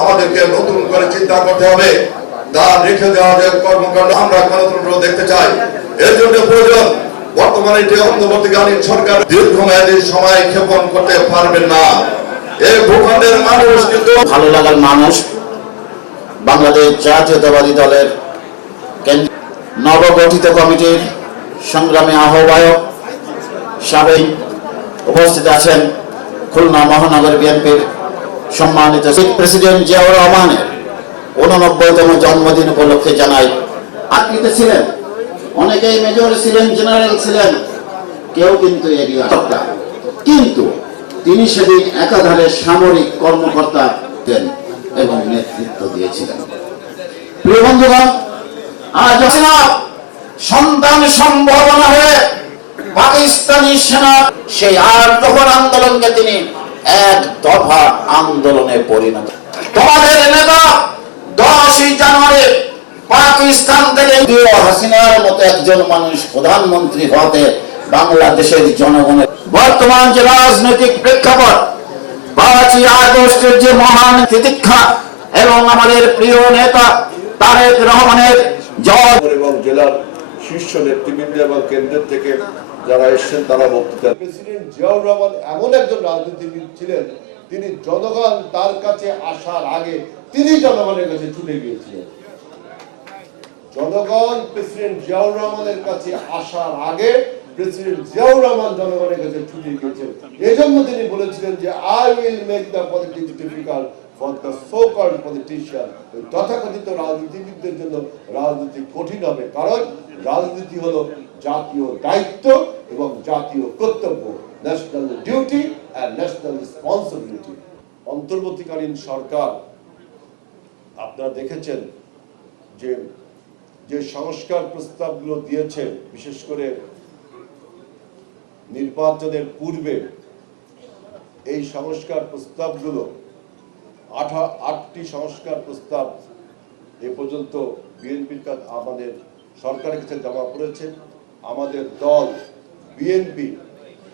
আমাদেরকে নতুন করে চিন্তা করতে হবে। তার রেখে দেওয়া যে কর্মকাণ্ড আমরা গণতন্ত্র দেখতে চাই। এর জন্য প্রয়োজন বর্তমানে যে অন্তর্বর্তীকালীন সরকার দীর্ঘমেয়াদী সময় ক্ষেপণ করতে পারবেন না। এই ভূখণ্ডের মানুষ কিন্তু ভালো লাগার মানুষ বাংলাদেশ জাতীয়তাবাদী দলের নবগঠিত কমিটির সংগ্রামী আহ্বায়ক সাবেক উপস্থিত আছেন খুলনা মহানগর বিএনপির সম্মানিত প্রেসিডেন্ট জিয়াউর রহমানের 89তম জন্মদিন উপলক্ষে জানাই। আপনি তো ছিলেন, অনেকেই মেজর ছিলেন, জেনারেল ছিলেন, কেউ কিন্তু এরিয়া, কিন্তু তিনি সেদিন একাধারে সামরিক কর্মকর্তা দেন এবং নেতৃত্ব দিয়েছিলেন। প্রিয় বন্ধুগণ, আজ সন্তান সম্ভাবনা হয়ে পাকিস্তানি সেনা সেই 8 দফার আন্দোলনকে তিনি 1 দফা আন্দোলনে পরিণত। তোমাদের নেতা 10 জানুয়ারি পাকিস্তান থেকে হাসিনার মতো একজন মানুষ প্রধানমন্ত্রী হতে বাংলাদেশের জনগণের বর্তমান যে রাজনৈতিক প্রেক্ষাপট, 5ই আগস্টের যে মহান তিতিক্ষা এবং আমাদের প্রিয় নেতা তারেক রহমানের এবং জেলার শীর্ষ নেতৃবৃন্দ এবং কেন্দ্রের থেকে যারা এসেছেন তারা বক্তৃতা। প্রেসিডেন্ট জিয়াউর রহমান এমন একজন রাজনীতিবিদ ছিলেন, তিনি জনগণ তার কাছে আসার আগে তিনি জনগণের কাছে ছুটে গিয়েছিলেন। জনগণ প্রেসিডেন্ট জিয়াউর রহমানের কাছে আসার আগে প্রেসিডেন্ট জিয়াউর রহমান জনগণের কাছে ছুটে গিয়েছেন। এজন্য তিনি বলেছিলেন যে I will make the politics difficult for the so called politician. তথাকথিত রাজনীতিবিদদের জন্য রাজনীতি কঠিন হবে, কারণ রাজনীতি হলো জাতীয় দায়িত্ব এবং জাতীয় কর্তব্য, national duty and national responsibility. অন্তর্বর্তীকালীন সরকার আপনারা দেখেছেন যে যে সংস্কার প্রস্তাবগুলো দিয়েছে, বিশেষ করে নির্বাচনের পূর্বে এই সংস্কার প্রস্তাবগুলো 8টি সংস্কার প্রস্তাব এ পর্যন্ত বিএনপির কাছে আমাদের সরকারের কাছে জমা পড়েছে। আমাদের দল বিএনপি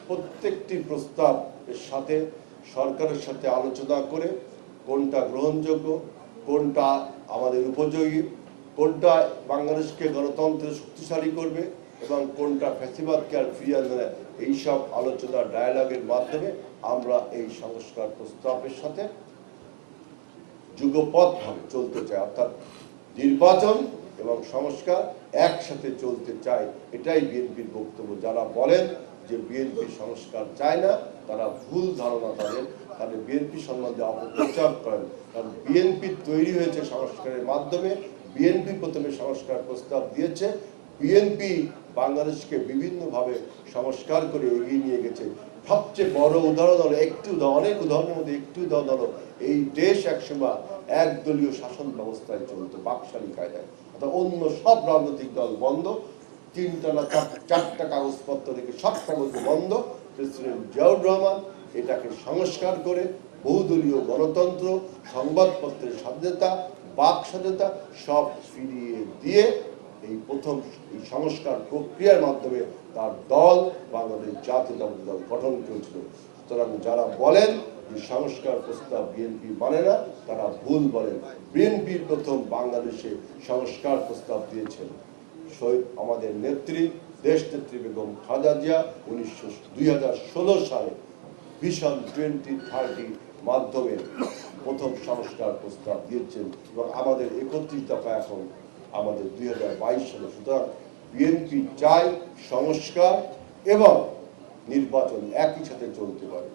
প্রত্যেকটি প্রস্তাবের সাথে সরকারের সাথে আলোচনা করে কোনটা গ্রহণযোগ্য, কোনটা আমাদের উপযোগী, কোনটা বাংলাদেশকে গণতন্ত্রে শক্তিশালী করবে এবং কোনটা ফ্যাসিবাদকে আর ফিরিয়ে আনবে, এইসব আলোচনা ডায়ালগের মাধ্যমে আমরা এই সংস্কার প্রস্তাবের সাথে যুগপৎভাবে চলতে চাই। অর্থাৎ নির্বাচন এবং সংস্কার একসাথে চলতে চায়, এটাই বিএনপির বক্তব্য। যারা বলেন যে বিএনপি সংস্কার চায় না, তারা ভুল ধারণা, তাদের বিএনপি সম্বন্ধে অপপ্রচার করেন। কারণ বিএনপি তৈরি হয়েছে সংস্কারের মাধ্যমে। বিএনপি প্রথমে সংস্কার প্রস্তাব দিয়েছে, বিএনপি বাংলাদেশকে বিভিন্নভাবে সংস্কার করে এগিয়ে নিয়ে গেছে। সবচেয়ে বড় উদাহরণ হলো অনেক উদাহরণের মধ্যে একটি উদাহরণ হলো এই দেশ একসময় একদলীয় শাসন ব্যবস্থায় চলতো, বাকশালী কায়দায়। অর্থাৎ অন্য সব রাজনৈতিক দল বন্ধ, 3টা না 4টা কাগজপত্র থেকে সব কাগজ বন্ধ। প্রেসিডেন্ট জিয়াউর রহমান এটাকে সংস্কার করে বহুদলীয় গণতন্ত্র, সংবাদপত্রের স্বাধীনতা, বাক স্বাধীনতা সব ফিরিয়ে দিয়ে এই প্রথম এই সংস্কার প্রক্রিয়ার মাধ্যমে তার দল বাংলাদেশ জাতীয়তাবাদী দল গঠন করেছিল। সুতরাং যারা বলেন যে সংস্কার প্রস্তাব বিএনপি মানে না, তারা ভুল বলেন। বিএনপির প্রথম বাংলাদেশে সংস্কার প্রস্তাব দিয়েছেন শহীদ আমাদের নেত্রী, দেশ নেত্রী বেগম খালেদা জিয়া 2016 সালে ভিশন 2030 মাধ্যমে প্রথম সংস্কার প্রস্তাব দিয়েছেন এবং আমাদের 31 দফা এখন আমাদের 2022 সালে। সুতরাং বিএনপি চায় সংস্কার এবং নির্বাচন একই সাথে চলতে পারে।